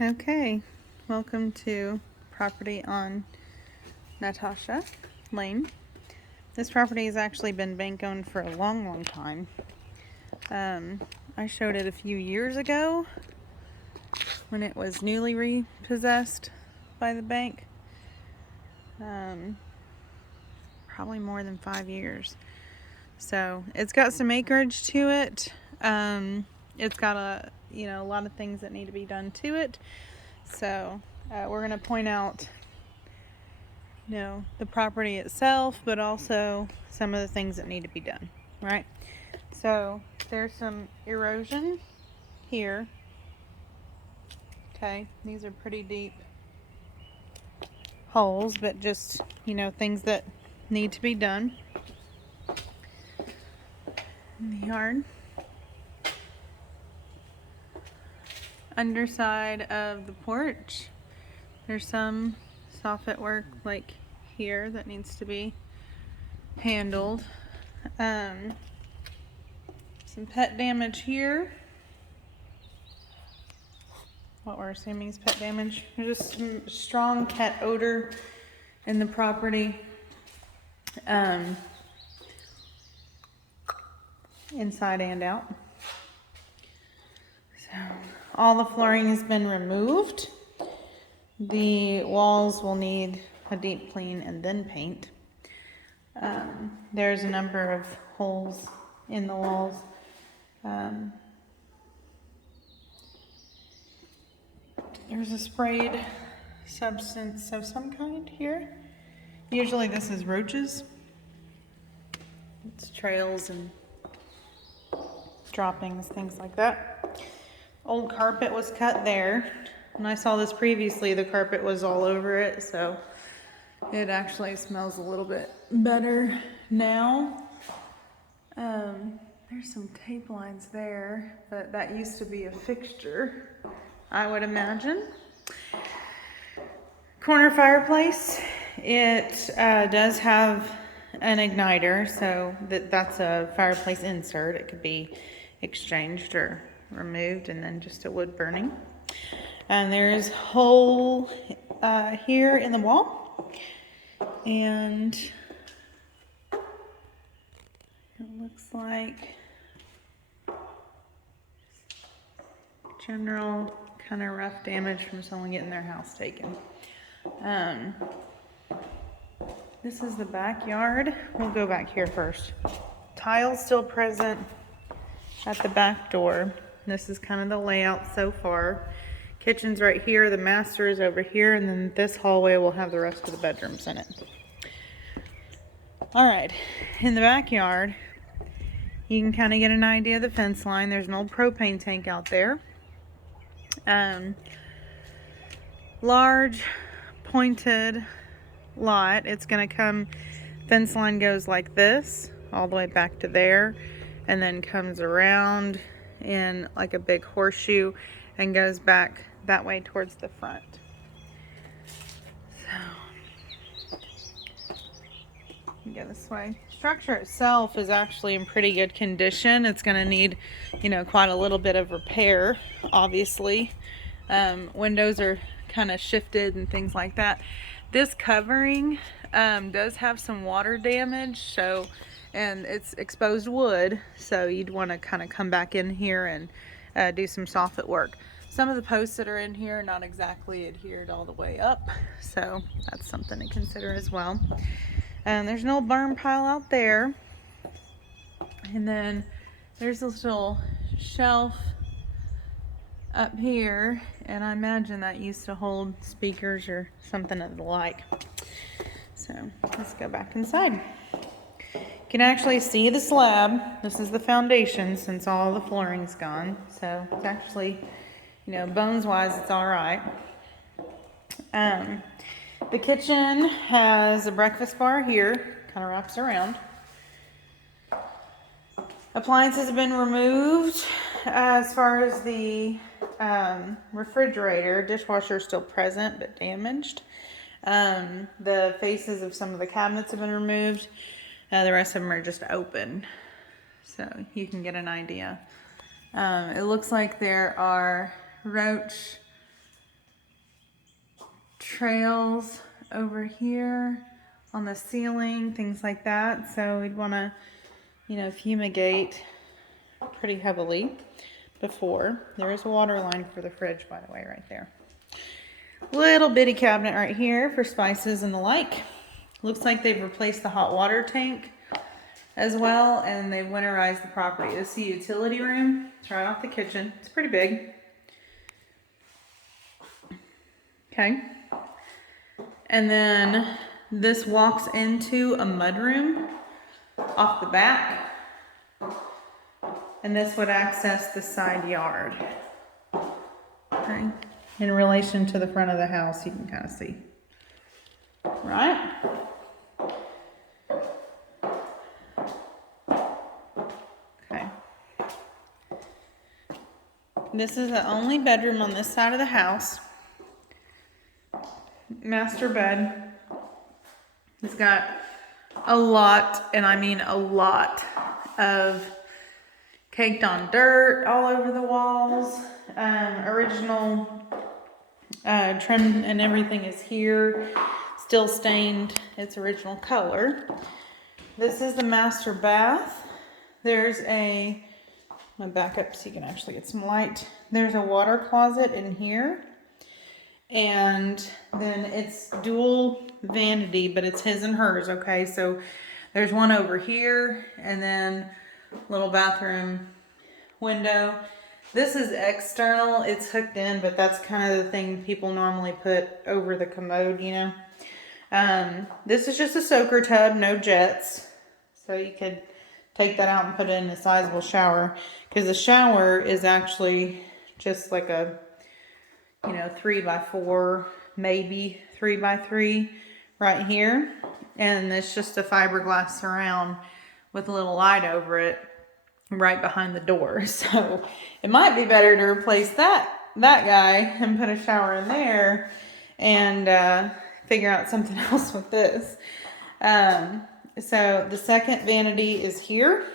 Okay, welcome to property on Natasha Lane. This property has actually been bank owned for a long time. I showed it a few years ago when it was newly repossessed by the bank. Probably more than 5 years. So it's got some acreage to it. It's got a lot of things that need to be done to it. So we're going to point out, the property itself, but also some of the things that need to be done, right? So there's some erosion here. Okay, these are pretty deep holes, but just, things that need to be done in the yard. Underside of the porch, there's some soffit work like here that needs to be handled. Some pet damage here. What we're assuming is pet damage. There's just some strong cat odor in the property. Inside and out. So all the flooring has been removed. The walls will need a deep clean and then paint. There's a number of holes in the walls. There's a sprayed substance of some kind here. Usually this is roaches. It's trails and droppings, things like that. Old carpet was cut there. When I saw this previously, the carpet was all over it, so it actually smells a little bit better now. There's some tape lines there, but that used to be a fixture, I would imagine. Corner fireplace. It does have an igniter, so that's a fireplace insert. It could be exchanged or removed, and then just a wood burning. And there's a hole here in the wall, and it looks like general kind of rough damage from someone getting their house taken. This is the backyard. We'll go back here first. Tiles still present at the back door. This is kind of the layout so far. Kitchen's right here, the master is over here, and then this hallway will have the rest of the bedrooms in it. All right, in the backyard, you can kind of get an idea of the fence line. There's an old propane tank out there. Large, pointed lot. It's gonna come, fence line goes like this, all the way back to there, and then comes around in like a big horseshoe and goes back that way towards the front. So, go this way. Structure itself is actually in pretty good condition. It's going to need, quite a little bit of repair, obviously. Windows are kind of shifted and things like that. This covering does have some water damage, and it's exposed wood, so you'd want to kind of come back in here and do some soffit work. Some of the posts that are in here are not exactly adhered all the way up, so that's something to consider as well. There's an old barn pile out there, and then there's this little shelf up here, and I imagine that used to hold speakers or something of the like. So let's go back inside. You can actually see the slab. This is the foundation since all the flooring's gone, so it's actually, bones wise, it's all right. The kitchen has a breakfast bar here, kind of wraps around. Appliances have been removed. As far as the refrigerator, dishwasher is still present but damaged. The faces of some of the cabinets have been removed. The rest of them are just open, so you can get an idea. It looks like there are roach trails over here on the ceiling, things like that. So we'd want to, you know, fumigate pretty heavily before. There is a water line for the fridge, by the way, right there. Little bitty cabinet right here for spices and the like. Looks like they've replaced the hot water tank as well, and they've winterized the property. This is the utility room. It's right off the kitchen. It's pretty big. Okay. And then this walks into a mudroom off the back. And this would access the side yard. Okay. In relation to the front of the house, you can kind of see. Right? Okay. This is the only bedroom on this side of the house. Master bed. It's got a lot, and I mean a lot, of caked on dirt all over the walls. Original trim and everything is here. Still stained its original color. This is the master bath. There's I'm gonna back up so you can actually get some light. There's a water closet in here. And then it's dual vanity, but it's his and hers, okay? So there's one over here, and then little bathroom window. This is external, it's hooked in, but that's kind of the thing people normally put over the commode, you know. This is just a soaker tub, no jets. So you could take that out and put it in a sizable shower, because the shower is actually just like a, you know, 3x4, maybe 3x3 right here. And it's just a fiberglass surround with a little light over it right behind the door. So it might be better to replace that guy and put a shower in there and figure out something else with this. So the second vanity is here.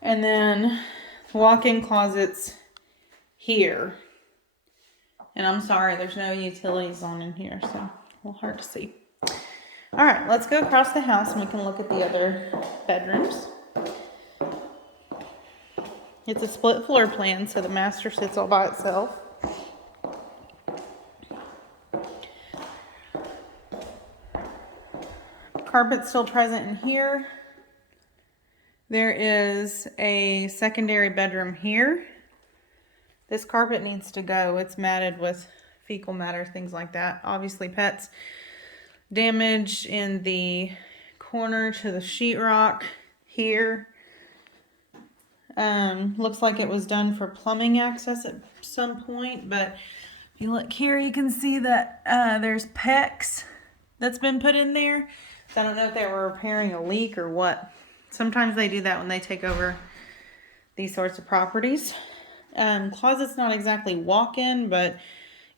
And then walk-in closets here. And I'm sorry, there's no utilities on in here, so a little hard to see. All right, let's go across the house and we can look at the other bedrooms. It's a split floor plan, so the master sits all by itself. Carpet's still present in here. There is a secondary bedroom here. This carpet needs to go. It's matted with fecal matter, things like that. Obviously, pets. Damage in the corner to the sheetrock here. Looks like it was done for plumbing access at some point, but if you look here, you can see that there's PEX that's been put in there. So I don't know if they were repairing a leak or what. Sometimes they do that when they take over these sorts of properties. Closet's not exactly walk-in, but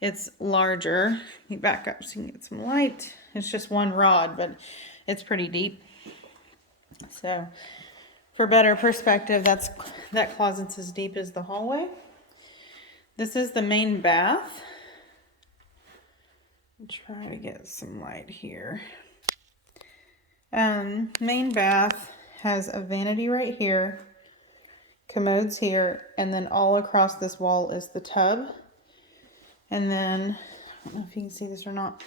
it's larger. You back up so you can get some light. It's just one rod, but it's pretty deep. So for better perspective, that closet's as deep as the hallway. This is the main bath. Try to get some light here. Main bath has a vanity right here, commodes here, and then all across this wall is the tub. And then, I don't know if you can see this or not,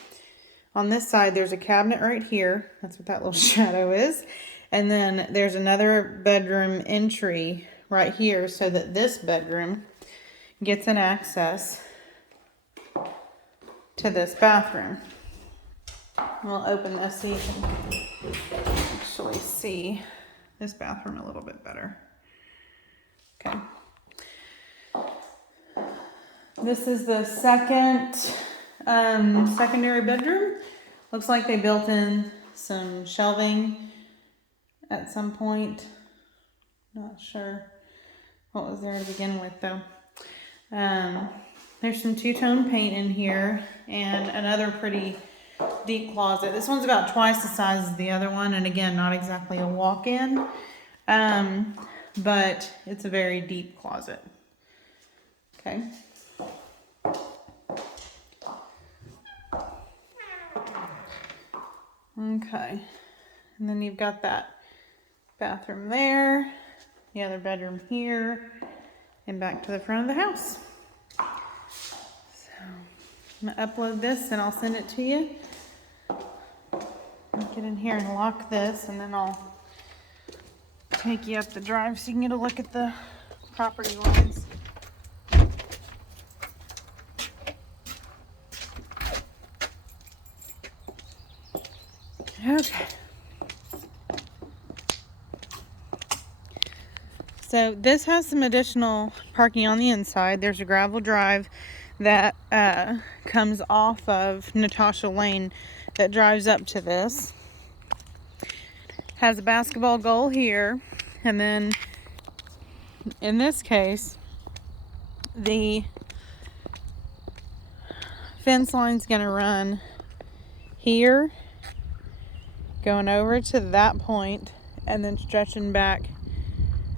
on this side there's a cabinet right here. That's what that little shadow is. And then there's another bedroom entry right here, so that this bedroom gets an access to this bathroom. We'll open this so you can actually see this bathroom a little bit better. Okay. This is the secondary bedroom. Looks like they built in some shelving at some point. Not sure what was there to begin with though. There's some two-tone paint in here and another pretty deep closet. This one's about twice the size as the other one, and again, not exactly a walk-in, but it's a very deep closet. Okay. Okay, and then you've got that bathroom there, the other bedroom here, and back to the front of the house. So I'm gonna upload this and I'll send it to you. I'll get in here and lock this, and then I'll take you up the drive so you can get a look at the property lines. Okay. So this has some additional parking on the inside. There's a gravel drive that comes off of Natasha Lane that drives up to this. Has a basketball goal here, and then in this case the fence line's gonna run here, going over to that point, and then stretching back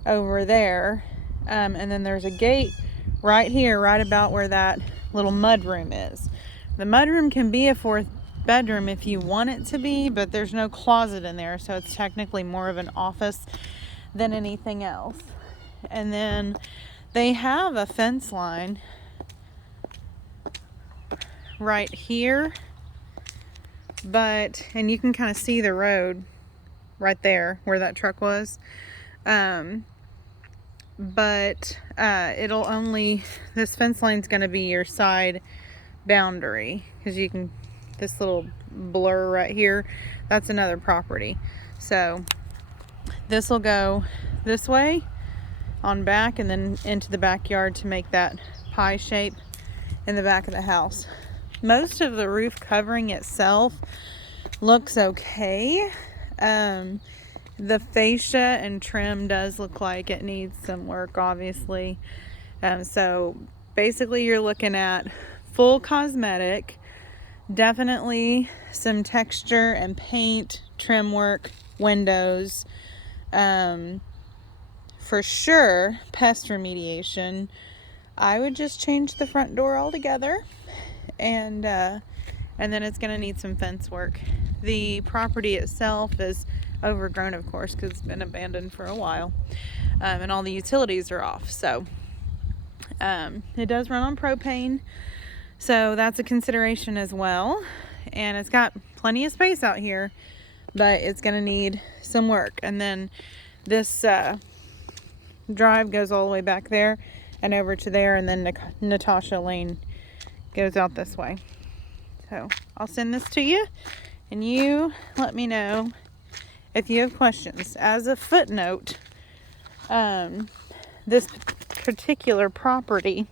over there, and then there's a gate right here, right about where that little mud room is. The mud room can be a fourth bedroom if you want it to be, but there's no closet in there, so it's technically more of an office than anything else. And then they have a fence line right here, and you can kind of see the road right there where that truck was. It'll only, this fence line's going to be your side boundary, because you can, this little blur right here, that's another property. So this will go this way on back and then into the backyard to make that pie shape in the back of the house. Most of the roof covering itself looks okay. The fascia and trim does look like it needs some work, obviously. So basically you're looking at full cosmetic, definitely some texture and paint, trim work, windows, for sure pest remediation. I would just change the front door altogether, and then it's going to need some fence work. The property itself is overgrown, of course, because it's been abandoned for a while, and all the utilities are off. So it does run on propane, so that's a consideration as well. And it's got plenty of space out here, but it's going to need some work. And then this drive goes all the way back there and over to there, and then Natasha Lane goes out this way. So I'll send this to you, and you let me know if you have questions. As a footnote, this particular property,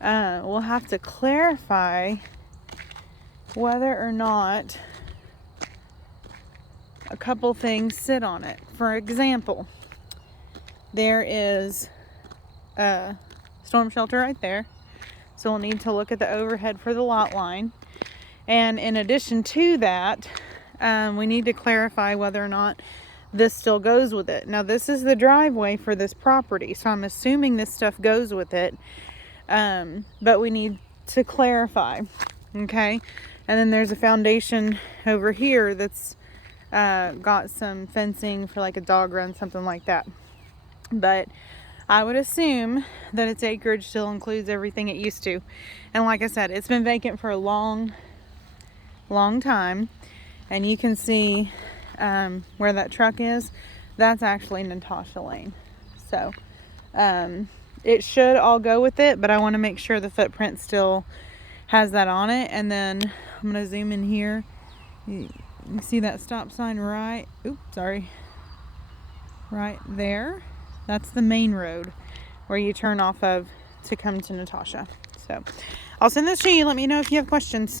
we'll have to clarify whether or not a couple things sit on it. For example, there is a storm shelter right there, so we'll need to look at the overhead for the lot line. And in addition to that, we need to clarify whether or not this still goes with it. Now, this is the driveway for this property, so I'm assuming this stuff goes with it, but we need to clarify. Okay, and then there's a foundation over here that's got some fencing for like a dog run, something like that. But I would assume that its acreage still includes everything it used to. And like I said, it's been vacant for a long time. And you can see where that truck is. That's actually Natasha Lane. So it should all go with it, but I want to make sure the footprint still has that on it. And then I'm going to zoom in here. You see that stop sign right there? That's the main road where you turn off of to come to Natasha. So I'll send this to you. Let me know if you have questions.